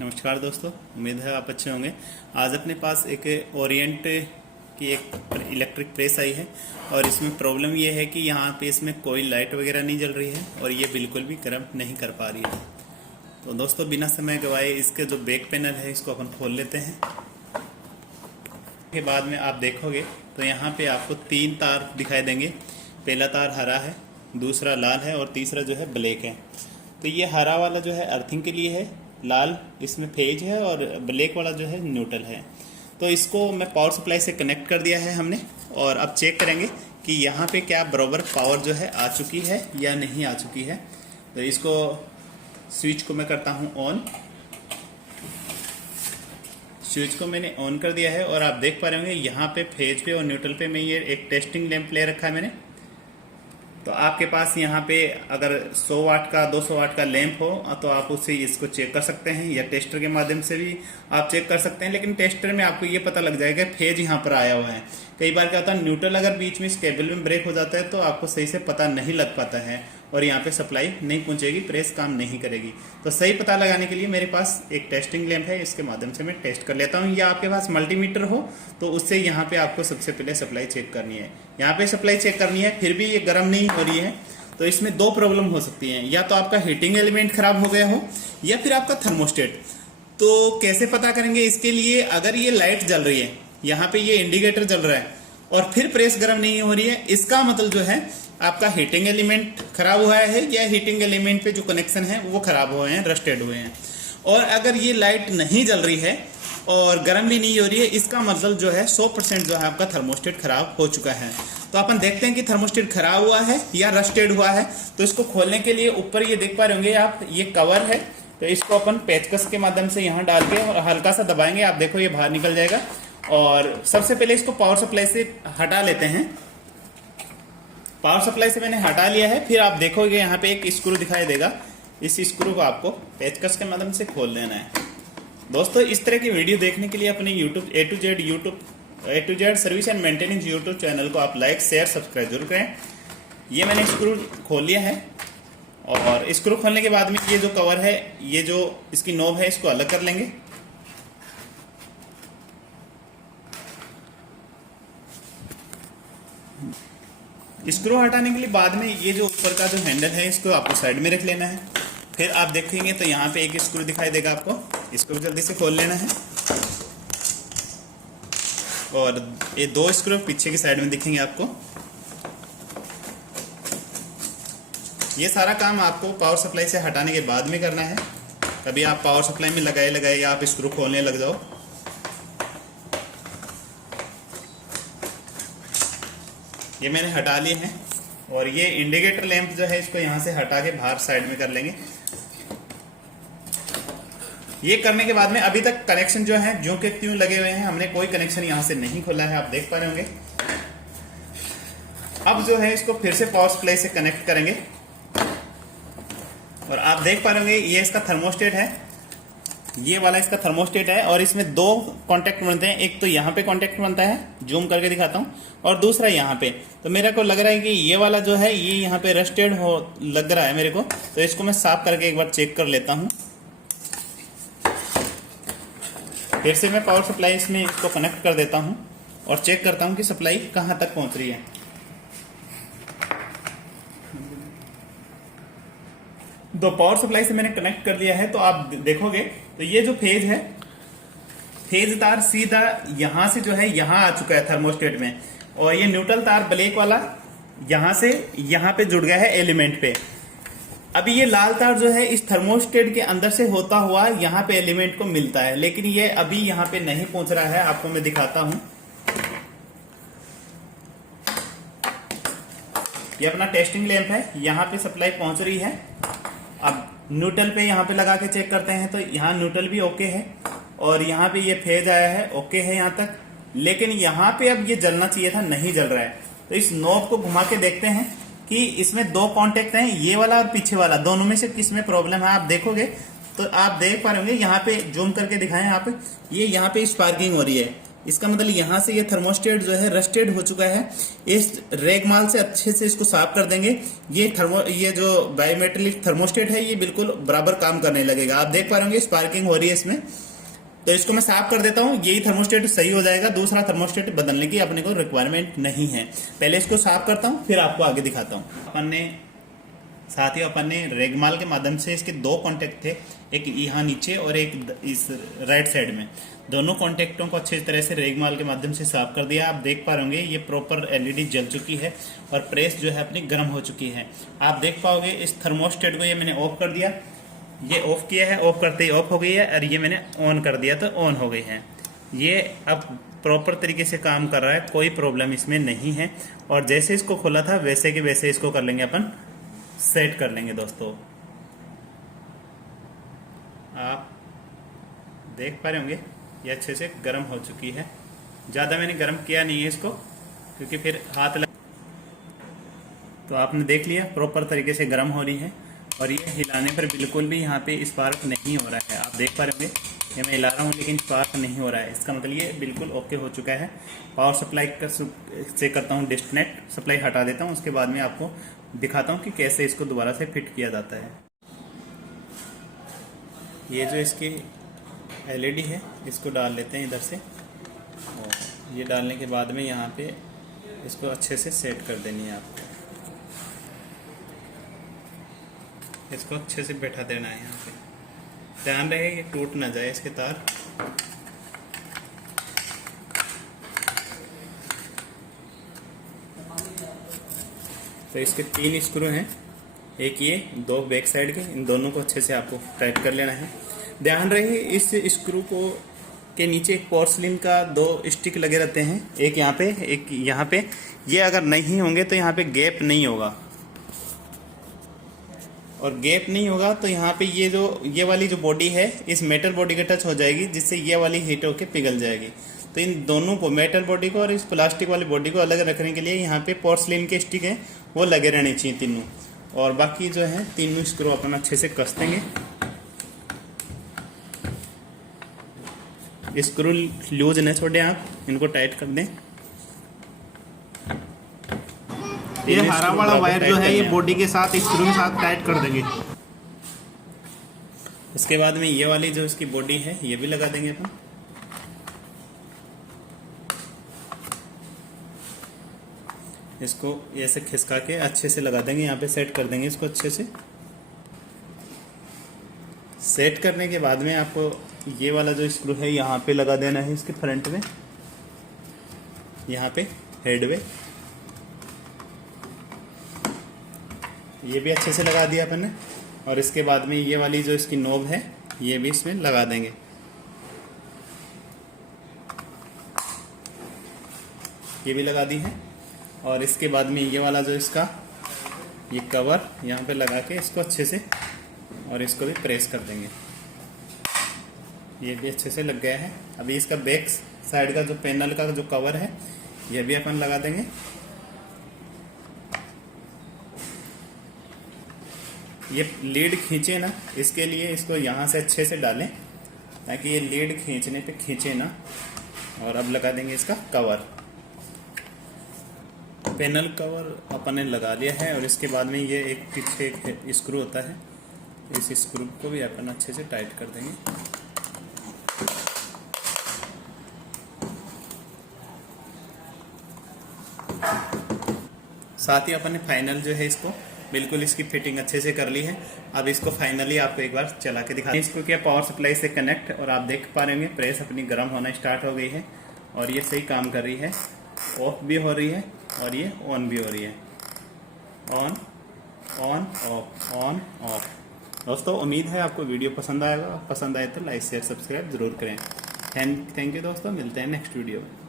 नमस्कार दोस्तों, उम्मीद है आप अच्छे होंगे। आज अपने पास एक ओरिएंट की एक इलेक्ट्रिक प्रेस आई है और इसमें प्रॉब्लम ये है कि यहाँ पे इसमें कोई लाइट वगैरह नहीं जल रही है और ये बिल्कुल भी गर्म नहीं कर पा रही है। तो दोस्तों बिना समय गवाए इसके जो बैक पैनल है इसको अपन खोल लेते हैं। के बाद में आप देखोगे तो यहाँ पे आपको 3 तार दिखाई देंगे। पहला तार हरा है, दूसरा लाल है और तीसरा जो है ब्लैक है। तो ये हरा वाला जो है अर्थिंग के लिए है, लाल इसमें फेज है और ब्लैक वाला जो है न्यूट्रल है। तो इसको मैं पावर सप्लाई से कनेक्ट कर दिया है हमने और अब चेक करेंगे कि यहाँ पे क्या बराबर पावर जो है आ चुकी है या नहीं आ चुकी है। तो इसको स्विच को मैं करता हूँ ऑन। स्विच को मैंने ऑन कर दिया है और आप देख पा रहे होंगे यहाँ पे फेज पे और न्यूट्रल पे मैं ये एक टेस्टिंग लैंप ले रखा है मैंने। तो आपके पास यहाँ पे अगर 100 वाट का 200 वाट का लैंप हो तो आप उससे इसको चेक कर सकते हैं या टेस्टर के माध्यम से भी आप चेक कर सकते हैं। लेकिन टेस्टर में आपको ये पता लग जाएगा फेज यहाँ पर आया हुआ है। कई बार क्या होता है, न्यूट्रल अगर बीच में इस केबल में ब्रेक हो जाता है तो आपको सही से पता नहीं लग पाता है और यहाँ पे सप्लाई नहीं पहुंचेगी, प्रेस काम नहीं करेगी। तो सही पता लगाने के लिए मेरे पास एक टेस्टिंग लैंप है, इसके माध्यम से मैं टेस्ट कर लेता हूँ। या आपके पास मल्टीमीटर हो तो उससे यहाँ पे आपको सबसे पहले सप्लाई चेक करनी है। यहाँ पे सप्लाई चेक करनी है, फिर भी ये गर्म नहीं हो रही है तो इसमें 2 प्रॉब्लम हो सकती हैं। या तो आपका हीटिंग एलिमेंट खराब हो गया हो या फिर आपका थर्मोस्टेट। तो कैसे पता करेंगे इसके लिए? अगर ये लाइट जल रही है, यहाँ पे ये इंडिकेटर जल रहा है और फिर प्रेस गर्म नहीं हो रही है, इसका मतलब जो है आपका हीटिंग एलिमेंट खराब हुआ है या हीटिंग एलिमेंट पे जो कनेक्शन है वो खराब हुए हैं, रस्टेड हुए हैं। और अगर ये लाइट नहीं जल रही है और गर्म भी नहीं हो रही है, इसका मतलब जो है 100% जो है आपका थर्मोस्टेट खराब हो चुका है। तो अपन देखते हैं कि थर्मोस्टेट खराब हुआ है या रस्टेड हुआ है। तो इसको खोलने के लिए ऊपर ये देख पा रहे होंगे आप, ये कवर है। तो इसको अपन पेचकस के माध्यम से यहाँ डाल के और हल्का सा दबाएंगे, आप देखो ये बाहर निकल जाएगा। और सबसे पहले इसको पावर सप्लाई से हटा लेते हैं। पावर सप्लाई से मैंने हटा लिया है। फिर आप देखोगे यहाँ पे एक स्क्रू दिखाई देगा, इस स्क्रू को आपको पेचकस के माध्यम से खोल लेना है। दोस्तों इस तरह की वीडियो देखने के लिए अपने A to Z service and maintenance YouTube channel को आप लाइक शेयर सब्सक्राइब जरूर करें। ये मैंने स्क्रू खोल लिया है और स्क्रू खोलने के बाद में ये जो कवर है, ये जो इसकी नॉब है, इसको अलग कर लेंगे। स्क्रू हटाने के लिए बाद में ये जो ऊपर का जो हैंडल है इसको आपको साइड में रख लेना है। फिर आप देखेंगे तो यहाँ पे एक स्क्रू दिखाई देगा आपको, इसको जल्दी से खोल लेना है। और ये 2 स्क्रू पीछे की साइड में दिखेंगे आपको। ये सारा काम आपको पावर सप्लाई से हटाने के बाद में करना है। कभी आप पावर सप्लाई में लगाए या आप स्क्रू खोलने लग जाओ। ये मैंने हटा लिए हैं और ये इंडिकेटर लैंप जो है इसको यहाँ से हटा के बाहर साइड में कर लेंगे। ये करने के बाद में अभी तक कनेक्शन जो है जो के त्यों लगे हुए हैं, हमने कोई कनेक्शन यहाँ से नहीं खोला है, आप देख पा रहे होंगे। अब जो है इसको फिर से पावर सप्लाई से कनेक्ट करेंगे और आप देख पा रहे होंगे ये इसका थर्मोस्टेट है, ये वाला इसका थर्मोस्टेट है। और इसमें 2 कॉन्टेक्ट बनते हैं, एक तो यहाँ पे कॉन्टेक्ट बनता है, जूम करके दिखाता हूँ, और दूसरा यहाँ पे। तो मेरे को लग रहा है कि ये वाला जो है ये यहाँ पे रस्टेड हो लग रहा है मेरे को। तो इसको मैं साफ करके एक बार चेक कर लेता हूँ। फिर से मैं पावर सप्लाई इसमें इसको कनेक्ट कर देता हूँ और चेक करता हूँ कि सप्लाई कहाँ तक पहुँच रही है। तो पावर सप्लाई से मैंने कनेक्ट कर दिया है। तो आप देखोगे तो ये जो फेज है, फेज तार सीधा यहां से जो है यहां आ चुका है थर्मोस्टेट में, और ये न्यूट्रल तार ब्लैक वाला यहां से यहां पे जुड़ गया है एलिमेंट पे। अभी ये लाल तार जो है इस थर्मोस्टेट के अंदर से होता हुआ यहाँ पे एलिमेंट को मिलता है, लेकिन ये अभी यहाँ पे नहीं पहुंच रहा है। आपको मैं दिखाता हूं, ये अपना टेस्टिंग लैंप है, यहाँ पे सप्लाई पहुंच रही है। अब न्यूट्रल पे यहाँ पे लगा के चेक करते हैं तो यहाँ न्यूट्रल भी ओके है और यहाँ पे ये फेज आया है, ओके है यहाँ तक। लेकिन यहाँ पे अब ये जलना चाहिए था, नहीं जल रहा है। तो इस नॉब को घुमा के देखते हैं कि इसमें 2 कॉन्टेक्ट हैं, ये वाला और पीछे वाला, दोनों में से किस में प्रॉब्लम है। आप देखोगे तो आप देख पा रहे होंगे, यहाँ पे जूम करके दिखाएं आप, ये यहाँ पे स्पार्किंग हो रही है इसका मतलब यहाँ से ये थर्मोस्टेट जो है रस्टेड हो चुका है। इस रेगमाल से अच्छे से इसको साफ कर देंगे। ये जो बायोमेटेलिक थर्मोस्टेट है ये बिल्कुल बराबर काम करने लगेगा। आप देख पा रहे होंगे स्पार्किंग हो रही है इसमें। तो इसको मैं साफ कर देता हूँ, यही थर्मोस्टेट सही हो जाएगा। दूसरा थर्मोस्टेट बदलने की अपने को रिक्वायरमेंट नहीं है। पहले इसको साफ करता हूँ फिर आपको आगे दिखाता हूँ। अपन ने रेगमाल के माध्यम से इसके दो कॉन्टेक्ट थे, एक यहाँ नीचे और एक इस राइट साइड में। दोनों कॉन्टेक्टों को अच्छी तरह से रेगमाल के माध्यम से साफ कर दिया। आप देख पा रहे होंगे ये प्रॉपर एलईडी जल चुकी है और प्रेस जो है अपनी गर्म हो चुकी है। आप देख पाओगे इस थर्मोस्टेट को ये मैंने ऑफ कर दिया, ये ऑफ किया है, ऑफ करते ही ऑफ हो गई है, और ये मैंने ऑन कर दिया तो ऑन हो गई है। ये अब प्रॉपर तरीके से काम कर रहा है, कोई प्रॉब्लम इसमें नहीं है। और जैसे इसको खोला था वैसे के वैसे इसको कर लेंगे, अपन सेट कर लेंगे। दोस्तों आप देख पा रहे होंगे ये अच्छे से गर्म हो चुकी है। ज़्यादा मैंने गर्म किया नहीं है इसको, क्योंकि फिर हाथ लग। तो आपने देख लिया प्रॉपर तरीके से गर्म हो रही है और ये हिलाने पर बिल्कुल भी यहाँ पे स्पार्क नहीं हो रहा है। आप देख पा रहे होंगे ये मैं हिला रहा हूँ लेकिन स्पार्क नहीं हो रहा है। इसका मतलब ये बिल्कुल ओके हो चुका है। पावर सप्लाई से करता हूँ डिस्कनेक्ट, सप्लाई हटा देता हूँ, उसके बाद में आपको दिखाता हूँ कि कैसे इसको दोबारा से फिट किया जाता है। ये जो इसकी एलईडी है इसको डाल लेते हैं इधर से, और ये डालने के बाद में यहाँ पे इसको अच्छे से सेट कर देनी है आपको। इसको अच्छे से बैठा देना है यहाँ पे। ध्यान रहे ये टूट ना जाए इसके तार। तो इसके 3 स्क्रू हैं, एक ये, 2 बैक साइड के। इन दोनों को अच्छे से आपको टाइट कर लेना है। ध्यान रहे इस स्क्रू को के नीचे एक पोर्सलिन का 2 स्टिक लगे रहते हैं, एक यहाँ पे एक यहाँ पे। ये अगर नहीं होंगे तो यहाँ पे गैप नहीं होगा, और गैप नहीं होगा तो यहाँ पे ये वाली जो बॉडी है इस मेटल बॉडी के टच हो जाएगी, जिससे ये वाली हीट होके पिघल जाएगी। तो इन दोनों को, मेटल बॉडी को और इस प्लास्टिक वाली बॉडी को अलग रखने के लिए यहाँ पे पोर्सलिन के स्टिक हैं वो लगे रहने चाहिए तीनों। और बाकी जो है तीनों स्क्रू अपन अच्छे से कस देंगे। स्क्रू लूज न छोड़े, आप इनको टाइट कर दें। ये हरा वाला वायर जो है ये बॉडी के साथ स्क्रू के साथ टाइट कर देंगे। उसके बाद में ये वाली जो इसकी बॉडी है ये भी लगा देंगे अपन। इसको ऐसे खिसका के अच्छे से लगा देंगे, यहाँ पे सेट कर देंगे इसको अच्छे से। सेट करने के बाद में आपको ये वाला जो स्क्रू है यहाँ पे लगा देना है, इसके फ्रंट में, यहाँ पे हेडवे। ये भी अच्छे से लगा दिया अपन ने। और इसके बाद में ये वाली जो इसकी नोब है ये भी इसमें लगा देंगे। ये भी लगा दी है। और इसके बाद में ये वाला जो इसका ये कवर यहाँ पे लगा के इसको अच्छे से, और इसको भी प्रेस कर देंगे। ये भी अच्छे से लग गया है। अभी इसका बैक साइड का जो पैनल का जो कवर है ये भी अपन लगा देंगे। ये लीड खींचे ना, इसके लिए इसको यहाँ से अच्छे से डालें ताकि ये लीड खींचने पे खींचे ना। और अब लगा देंगे इसका कवर। पैनल कवर अपन ने लगा लिया है। और इसके बाद में ये एक पीछे एक स्क्रू होता है, इस स्क्रू को भी अपन अच्छे से टाइट कर देंगे। साथ ही अपन ने फाइनल जो है इसको बिल्कुल इसकी फिटिंग अच्छे से कर ली है। अब इसको फाइनली आपको एक बार चला के दिखा। इसको किया पावर सप्लाई से कनेक्ट, और आप देख पा रहे होंगे प्रेस अपनी गर्म होना स्टार्ट हो गई है और ये सही काम कर रही है। ऑफ भी हो रही है और ये ऑन भी हो रही है। On on off on off. दोस्तों उम्मीद है आपको वीडियो पसंद आएगा। पसंद आए तो लाइक शेयर सब्सक्राइब जरूर करें। थैंक यू दोस्तों, मिलते हैं नेक्स्ट वीडियो में।